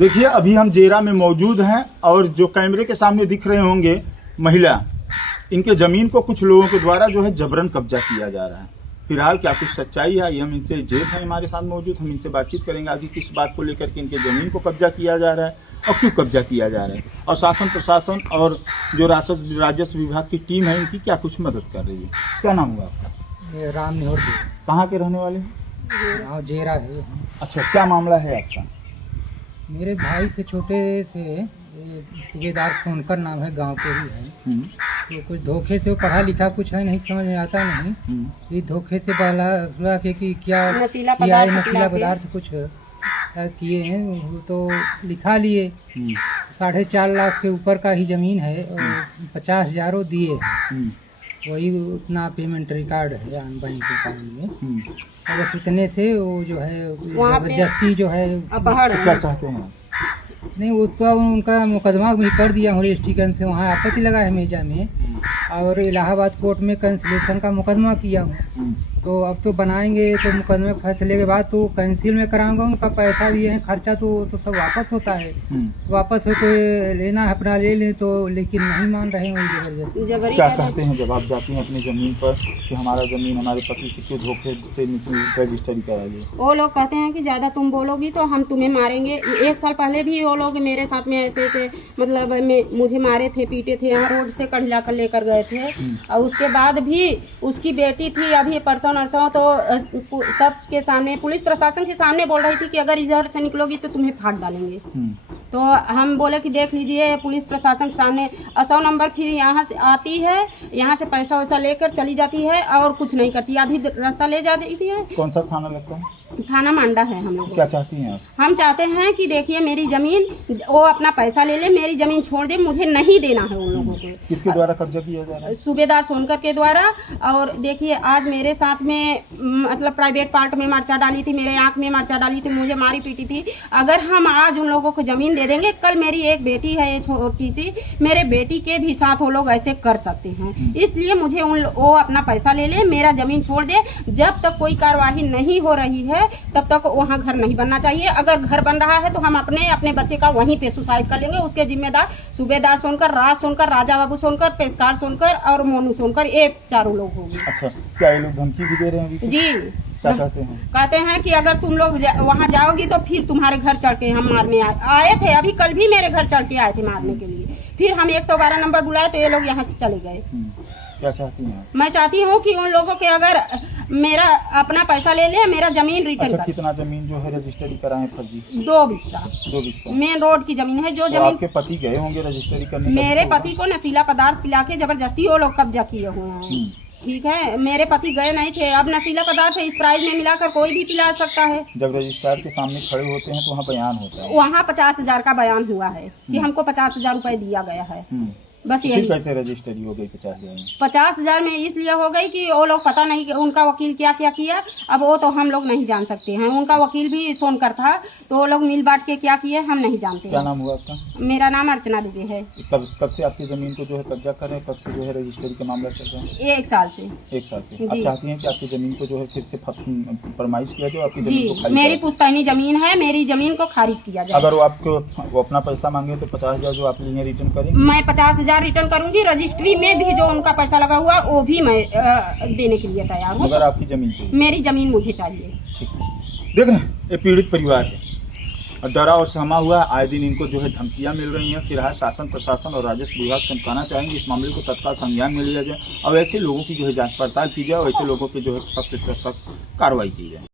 देखिए अभी हम जेरा में मौजूद हैं और जो कैमरे के सामने दिख रहे होंगे महिला, इनके ज़मीन को कुछ लोगों के द्वारा जो है जबरन कब्जा किया जा रहा है। फिलहाल क्या कुछ सच्चाई है, ये हम इनसे जेठ हैं हमारे साथ मौजूद, हम इनसे बातचीत करेंगे आगे किस बात को लेकर के इनके ज़मीन को कब्जा किया जा रहा है और क्यों कब्जा किया जा रहा है, और शासन प्रशासन और जो राजस्व विभाग की टीम है इनकी क्या कुछ मदद कर रही है। क्या नाम हुआ आपका? राम निहोर कहाँ के रहने वाले हैं? जेरा है। अच्छा, क्या मामला है आपका? मेरे भाई से छोटे से सूबेदार सोनकर नाम है, गांव के ही है। तो कुछ धोखे से वो पढ़ा लिखा कुछ है नहीं, समझ में आता नहीं। ये धोखे से बहला के कि क्या नशीला पदार्थ कुछ किए हैं, वो तो लिखा लिए। 4.5 लाख के ऊपर का ही जमीन है और 50,000 दिए हैं। वही उतना पेमेंट रिकॉर्ड है बैंक अकाउंट में। और बस इतने से वो जो है जबरदस्ती जो है क्या चाहते हैं? नहीं, उसका उनका मुकदमा भी कर दिया हूँ रजिस्ट्रीकरण से, वहाँ आपत्ति लगा है मेजा में, और इलाहाबाद कोर्ट में कैंसिलेशन का मुकदमा किया हूँ। तो अब तो बनाएंगे तो मुकदमे के फैसले के बाद तो कैंसिल में कराऊंगा। उनका पैसा दिए हैं, खर्चा तो सब वापस होता है। वापस होके लेना है अपना ले लें, तो लेकिन नहीं मान रहे हैं जबरदस्ती। क्या कहते हैं जब आप जाती हैं अपनी ज़मीन पर कि हमारा ज़मीन हमारे पति से क्यों धोखे से रजिस्ट्री कराइए? वो लोग कहते हैं कि ज़्यादा तुम बोलोगी तो हम तुम्हें मारेंगे। 1 साल पहले भी वो लोग मेरे साथ में ऐसे मतलब मुझे मारे थे, पीटे थे, यहाँ रोड से कढ़ला कर लेकर गए थे। और उसके बाद भी उसकी बेटी थी अभी परसों नरसों, तो सबके सामने पुलिस प्रशासन के सामने बोल रही थी कि अगर इधर से निकलोगी तो तुम्हें फाड़ डालेंगे। तो हम बोले कि देख लीजिए पुलिस प्रशासन के सामने 100 नंबर फिर यहाँ से आती है, यहाँ से पैसा वैसा लेकर चली जाती है और कुछ नहीं करती, आधी रास्ता ले जाती है। कौन सा थाना लगता है? थाना मांडा है हम लोग। क्या चाहती हैं आप? हम चाहते हैं कि देखिए मेरी जमीन, वो अपना पैसा ले ले, मेरी जमीन छोड़ दे, मुझे नहीं देना है उन लोगों को। किसके द्वारा कब्जा किया जा रहा है? सूबेदार सोनकर के द्वारा। और देखिए आज मेरे साथ में मतलब प्राइवेट पार्ट में मर्चा डाली थी, मेरे आंख में मर्चा डाली थी, मुझे मारी पीटी थी। अगर हम आज उन लोगों को जमीन दे देंगे, कल मेरी एक बेटी है छोटी सी, मेरे बेटी के भी साथ वो लोग ऐसे कर सकते हैं। इसलिए मुझे वो अपना पैसा ले ले, मेरा जमीन छोड़ दे। जब तक कोई कार्यवाही नहीं हो रही है तब तक वहाँ घर नहीं बनना चाहिए। अगर घर बन रहा है तो हम अपने बच्चे का वहीं पे सुसाइड कर लेंगे। उसके जिम्मेदार सूबेदार सोनकर, राज सोनकर, राजा बाबू सोनकर, पेशकार सोनकर और मोनू सोनकर, ये चारों लोग होंगे। अच्छा, क्या ये लोग धमकी भी दे रहे हैं? जी, क्या कहते हैं? कहते हैं कि अगर तुम लोग वहाँ जाओगी तो फिर तुम्हारे घर चढ़ के हम मारने आए थे। अभी कल भी मेरे घर चढ़ के आए थे मारने के लिए। फिर हम 112 नंबर बुलाए तो ये लोग यहाँ से चले गए। क्या चाहती हैं? मैं चाहती हूँ कि उन लोगों के अगर मेरा अपना पैसा ले ले, मेरा जमीन रिटर्न कर। कितना जमीन जो है रजिस्ट्री कराएं फर्जी? 2 बिस्सा 2 बिस्सा मेन रोड की जमीन है। जो तो जमीन आपके पति गए होंगे रजिस्ट्री करने? मेरे पति को नशीला पदार्थ पिला के जबरदस्ती वो लोग कब्जा किए हुए हैं। ठीक है, मेरे पति गए नहीं थे। अब नशीला पदार्थ इस प्राइस में मिलाकर कोई भी पिला सकता है। जब रजिस्ट्रार के सामने खड़े होते हैं तो वहाँ बयान होता है। वहाँ 50,000 का बयान हुआ है कि हमको 50,000 रुपए दिया गया है। बस यही। कैसे रजिस्ट्री हो गई 50,000 में? 50,000 में इसलिए हो गई कि वो लोग पता नहीं कि उनका वकील क्या क्या किया। अब वो तो हम लोग नहीं जान सकते हैं। उनका वकील भी सोनकर था, तो वो लोग मिल बांट के क्या किए हम नहीं जानते। क्या नाम हुआ आपका? मेरा नाम अर्चना देवी है। कब से आपकी जमीन को जो है कब्जा कर रहे हैं? कब से जो है रजिस्ट्री का मामला चल रहा है? 1 साल से। 1 साल से। आप चाहती हैं कि आपकी जमीन को जो है फिर से फरमाइश किया जाए? आपकी जमीन को जी, मेरी पुश्तैनी जमीन है, मेरी जमीन को खारिज किया जाए। अगर वो अपना पैसा मांगे तो 50,000 जो आप लिए रिटर्न करेंगे? मैं 50,000 रिटर्न करूंगी। रजिस्ट्री में भी जो उनका पैसा लगा हुआ वो भी मैं देने के लिए तैयार हूँ। अगर आपकी जमीन चाहिए? मेरी जमीन मुझे चाहिए। देख रहे हैं, ये पीड़ित परिवार है और डरा और सहमा हुआ। आए दिन इनको जो है धमकियां मिल रही हैं। फिलहाल शासन प्रशासन और राजस्व विभाग से हम कहना चाहेंगे इस मामले को तत्काल संज्ञान में लिया जाए और ऐसे लोगों की जो है जांच पड़ताल की जाए और ऐसे लोगों पर जो है सख्त से सख्त कार्रवाई की जाए।